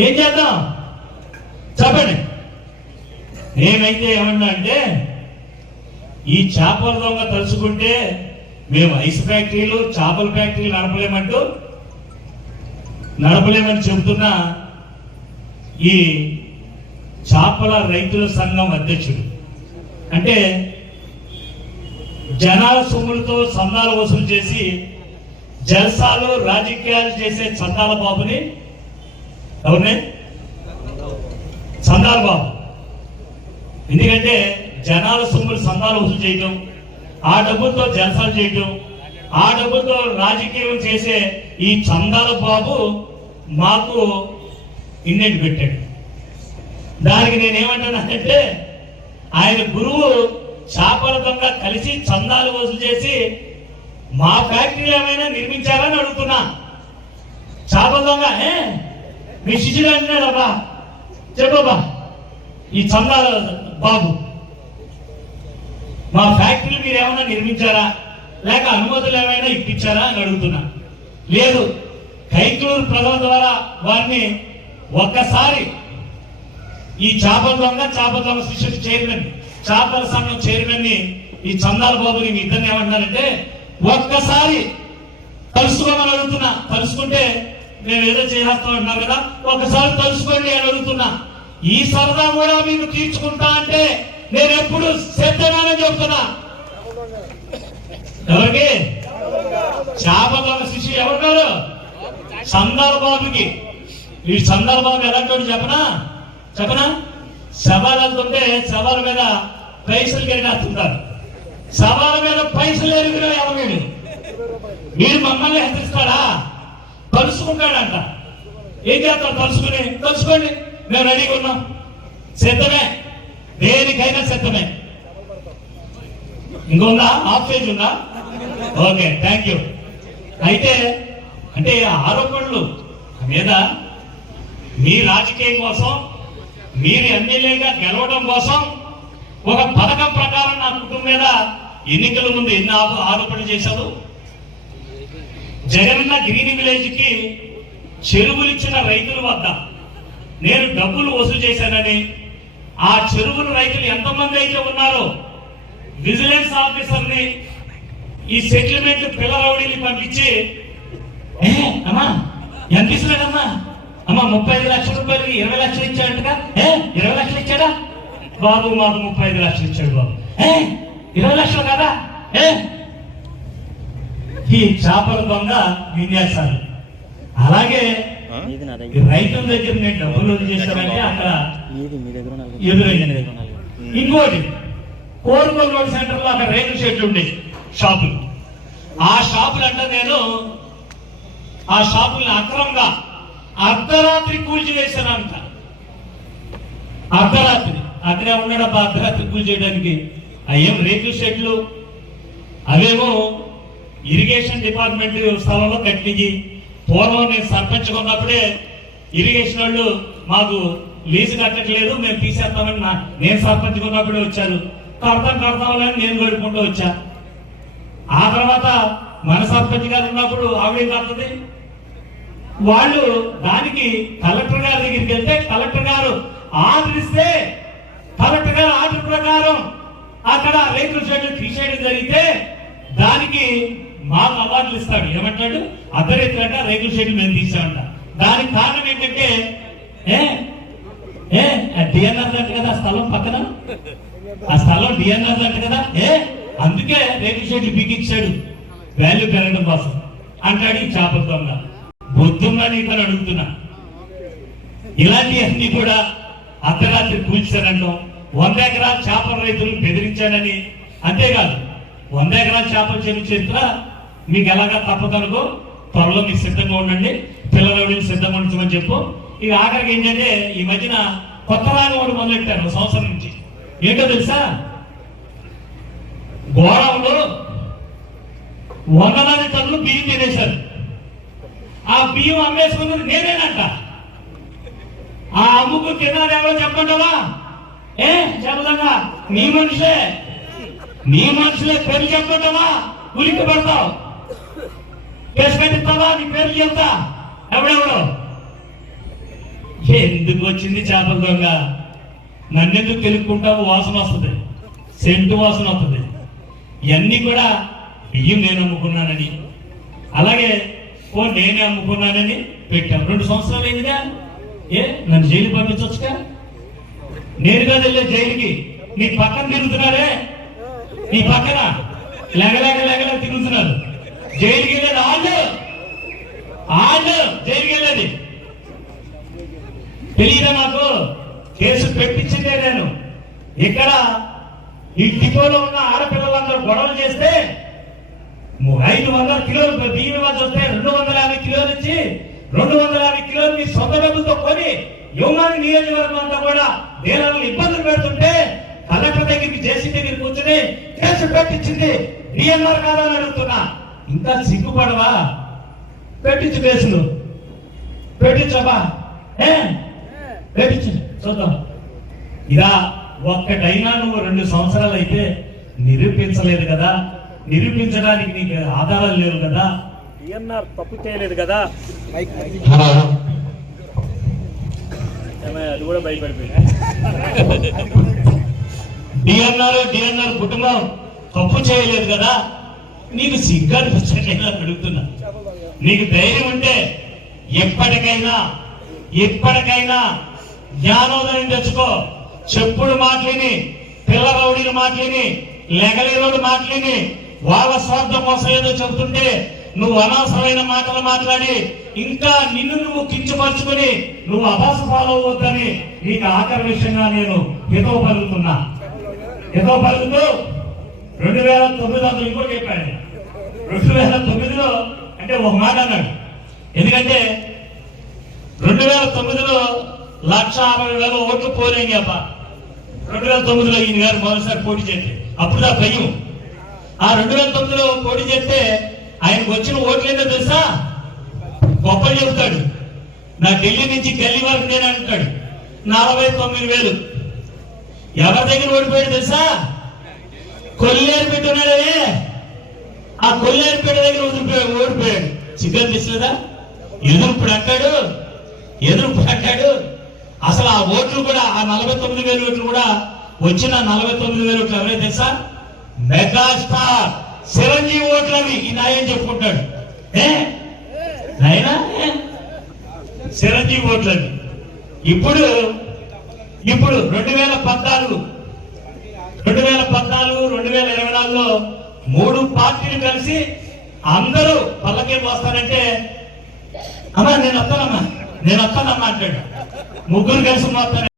ఏం చేద్దాం చెప్పండి. నేనైతే ఏమన్నా అంటే ఈ చేపల దొంగ తలుచుకుంటే మేము ఐస్ ఫ్యాక్టరీలు చేపల ఫ్యాక్టరీలు నడపలేమని చెబుతున్నా ఈ చేపల రైతుల సంఘం అధ్యక్షుడు. అంటే జనాల సొమ్ములతో చందాలు వసూలు చేసి జల్సాలు రాజకీయాలు చేసే చందాల బాబుని ఎవరిని చందాల బాబు. ఎందుకంటే జనాల సొమ్ములు చందాలు వసూలు చేయటం, ఆ డబ్బులతో జల్సాలు చేయటం, ఆ డబ్బులతో రాజకీయం చేసే ఈ చందాల బాబు మాకు ఇన్నెంట్ పెట్టాడు. దానికి నేనేమంటున్నానంటే ఆయన గురువు చేపల దొంగ కలిసి చందాలు వసూలు చేసి మా ఫ్యాక్టరీలు ఏమైనా నిర్మించారని అడుగుతున్నా. చేపల దొంగ మీ శిష్యుడు అంటున్నాడబ్బా, చెప్పబ్బా ఈ చందాల బాబు మా ఫ్యాక్టరీలు మీరు ఏమైనా నిర్మించారా, లేక అనుమతులు ఏమైనా ఇప్పించారా అని అడుగుతున్నా. లేదు, కైకలూరు ప్రజల ద్వారా వారిని ఒక్కసారి ఈ చేపల దొంగ శిష్యుడు చైర్మన్, చేపల సంఘం చైర్మన్ ని ఈ చందాల బాబుని మీ ఇద్దరిని ఏమంటున్నారంటే ఒక్కసారి కలుసుకోమని అడుగుతున్నా. కలుసుకుంటే మేము ఏదో చేస్తాం అంటున్నారు కదా, ఒకసారి కలుసుకోండి అని అడుగుతున్నా. ఈ సరదా కూడా మీకు తీర్చుకుంటా అంటే నేను ఎప్పుడు సిద్ధమని చెప్తున్నా. ఎవరికి చేపల శిష్యుడు ఎవరున్నారు? చందాల బాబుకి. ఈ చందాల బాబు ఎలాంటి చెప్పనా శవాలు వెళ్తుంటే శవాల మీద పైసలు కెరిగేస్తుంటారు. శవాల మీద పైసలు ఎరిగిన ఎవరు మీరు మమ్మల్ని హెచ్చరిస్తాడా? కలుసుకుంటాడంట. ఏం చేస్తాడు? కలుసుకోండి, మేము రెడీగా ఉన్నాం, సిద్ధమే, దేనికైనా సిద్ధమే. ఇంకొందా హాఫ్ పేజ్ ఉందా? Okay, thank you. అయితే అంటే ఆరోపణలు మీద మీ రాజకీయం కోసం, మీరు ఎమ్మెల్యేగా గెలవడం కోసం ఒక పథకం ప్రకారం నా కుటుంబం మీద ఎన్నికల ముందు ఎన్ని ఆరోపణలు చేశారు. జగనన్న గ్రీన్ విలేజ్ కి చెరువులు ఇచ్చిన రైతుల వద్ద నేను డబ్బులు వసూలు చేశానని, ఆ చెరువుల రైతులు ఎంతమంది అయితే ఉన్నారో విజిలెన్స్ ఆఫీసర్ ని ఈ సెటిల్మెంట్ పిల్లరౌడీని పంపించి అమ్మా ఎంత ఇస్తున్నాడమ్మా, అమ్మా 35 లక్షల రూపాయలకి 20 లక్షలు ఇచ్చాడంటగా. 20 లక్షలు ఇచ్చాడా బాబు? మాకు 35 లక్షలు ఇచ్చాడు బాబు. 20 లక్షలు కదా? ఈ చేపల దొంగ విన్యాసాలు. అలాగే రైతుల దగ్గర నేను డబ్బులు చేశానంటే అక్కడ ఎదురైంది. ఇంకోటి కోరుకొల్ రోడ్ సెంటర్ లో అక్కడ రేకుల షెడ్లు ఉండే షాపులు. ఆ షాపులు అంటే నేను ఆ షాపుల్ని అక్రమంగా అర్ధరాత్రి కూల్చివేశానంట. అర్ధరాత్రి అక్కడే ఉన్నాడు అర్ధరాత్రి కూల్ చేయడానికి. అయ్యేం రేకుల షెడ్లు, అవేమో ఇరిగేషన్ డిపార్ట్మెంట్ స్థలంలో కట్టించి పూర్వం నేను సర్పంచ్ ఉన్నప్పుడే ఇరిగేషన్ వాళ్ళు మాకు లీజు కట్టట్లేదు, మేము తీసేస్తామని నేను సర్పంచ్ ఉన్నప్పుడే వచ్చారు. కడతామని నేను వేడుకుంటూ వచ్చా. ఆ తర్వాత మన సర్పంచ్ గారు ఉన్నప్పుడు ఆవిడేం కడుతుంది. వాళ్ళు దానికి కలెక్టర్ గారి దగ్గరికి వెళ్తే కలెక్టర్ గారు ఆర్డర్ ఇస్తే కలెక్టర్ గారు ఆర్డర్ ప్రకారం అక్కడ రైతుల షెడ్లు తీసేయడం జరిగితే దానికి మాకు అవార్డులు ఇస్తాడు. ఏమంటాడు? అర్ధరైతులంట రైతుల షెడ్లు మేము తీసామంట. దానికి కారణం ఏంటంటే డిఎన్ఆర్ అంట కదా స్థలం పక్కన, ఆ స్థలం డిఎన్ఆర్ అంట కదా, అందుకే రైతుల షెడ్లు బిగించాడు వాల్యూ పెరగడం కోసం అంటాడు ఈ చేపల దొంగ. బొద్దుమని ఇక్కడ అడుగుతున్నా. ఇలాంటివన్నీ కూడా అర్ధరాత్రి కూల్చారంటాం. 100 ఎకరాల చేపల రైతులను బెదిరించాడని. అంతేకాదు 100 ఎకరాల చేపల చెరువు చరిత్ర మీకు ఎలాగా తప్పదనుకో, త్వరలో మీకు సిద్ధంగా ఉండండి, పిల్లలు సిద్ధంగా ఉంచమని చెప్పు. ఇక ఆఖరికి ఏంటంటే ఈ మధ్యన కొత్త రాగం ఒకటి మొదలెట్టారు 1 సంవత్సరం నుంచి. ఏంటో తెలుసా? గోడంలో 100 టన్నులు బియ్యం తినేశారు. ఆ బియ్యం అమ్మేసుకున్నది నేనేనంట. ఆ అమ్ముకు తిన్నది ఎవరో చెప్పంటావా? చెప్పదంగా నీ మనుషులే పేరు చెప్పంటావా? ఉలిక్కి పడతావు, కేసు కట్టిస్తావా? నీ పేరు చెప్తా ఎవడెవడో ఎందుకు వచ్చింది చేపల దొంగ, నన్నెందుకు తెలుక్కుంటావు, వాసన వస్తుంది, సెంటు వాసన వస్తుంది. ఇవన్నీ కూడా బియ్యం నేను అమ్ముకున్నానని, అలాగే నేనే అమ్ముకున్నానని పెట్టాం. 2 సంవత్సరాలు అయిందిగా, నన్ను జైలు పంపించవచ్చుగా. నేరుగా వెళ్ళే జైలుకి నీ పక్కన తిరుగుతున్నారే, నీ పక్కన లెగలేక తిరుగుతున్నారు. జైలుకి వెళ్ళేది వాళ్ళు జైలుకి వెళ్ళేది తెలియదా నాకు? కేసు పెట్టించిందే నేను. ఇక్కడ ఈ డిపోలో ఉన్న ఆడపిల్లలందరూ గొడవలు చేస్తే 500 కిలోలు బియ్యం ఇవ్వాల్సి వస్తే 250 కిలోలు ఇచ్చి 250 కిలోలు మీ సొంత డబ్బులతో కొని యువమాని నియోజకవర్గం అంతా కూడా డీలర్లు ఇబ్బందులు పెడుతుంటే కలెక్టర్ దగ్గరికి జేసీ దగ్గర కూర్చొని కేసు పెట్టించింది డిఎన్ఆర్ కాదా అని అడుగుతున్నా. ఇంకా సిగ్గుపడవా? పెట్టించు కేసులు, పెట్టించబా, పెట్టించు చూద్దాం. ఇలా ఒక్కటైనా నువ్వు 2 సంవత్సరాలు అయితే నిరూపించలేదు కదా, నిరూపించడానికి నీకు ఆధారాలు లేవు కదా, డిఎన్ఆర్ తప్పు చేయలేదు కదా, అది కూడా భయపడిపోయింది. డిఎన్ఆర్ కుటుంబం తప్పు చేయలేదు కదా, నీకు సిగ్గు అనిపించట్లేదా అడుగుతున్నా. నీకు ధైర్యం ఉంటే ఎప్పటికైనా జ్ఞానోదయం తెచ్చుకో. చెప్పుడు మాటలిని, పిల్ల రౌడీలు మాటలిని, లెగలేరోడు మాటలిని, వాళ్ళ స్వార్థం కోసం ఏదో చెబుతుంటే నువ్వు అనవసరమైన మాటలు మాట్లాడి ఇంకా నిన్ను నువ్వు కించపరుచుకుని నువ్వు అభాస ఫాలో అవ్వద్దని నీకు ఆఖరి విషయంగా నేను హితవు పలుకుతున్నా. హితవు పలుకుతూ 2009 ఇంకోటి చెప్పాడు. 2009లో అంటే ఒక మాట అన్నాడు. ఎందుకంటే 2009లో 1,60,000 ఓట్లు పోలేంగి అబ్బా. 2009లో ఈయన గారు మొదటిసారి పోటీ చేస్తే అప్పుడు ఆ భయం. ఆ 2009లో పోటీ చేస్తే ఆయనకు వచ్చిన ఓట్లు ఏంటో తెలుసా? గొప్పలు చెబుతాడు. నా ఢిల్లీ నుంచి గల్లీ వరకు నేను అంటాడు 49,000. ఎవరి దగ్గర ఓడిపోయాడు తెలుసా? కొల్లేరుపేట ఉన్నాడే, ఆ కొల్లేరుపేట దగ్గర ఓడిపోయాడు. సిగ్గు తీసలేదా? ఎదురుప్పుడు అంటాడు. అసలు ఆ ఓట్లు కూడా, ఆ 49,000 ఓట్లు కూడా వచ్చిన 49,000 ఓట్లు ఎవరైతే తెలుసా? మెగాస్టార్ చిరంజీవి ఓట్లు అవి. ఈ నాయని చెప్పుకుంటాడు. నాయనా చిరంజీవి ఓట్లు అవి. ఇప్పుడు 2014, 2024లో 3 పార్టీలు కలిసి అందరూ పల్లకేం వస్తానంటే నేను వస్తానమ్మా అంటాడు. 3 కలిసి వస్తాను.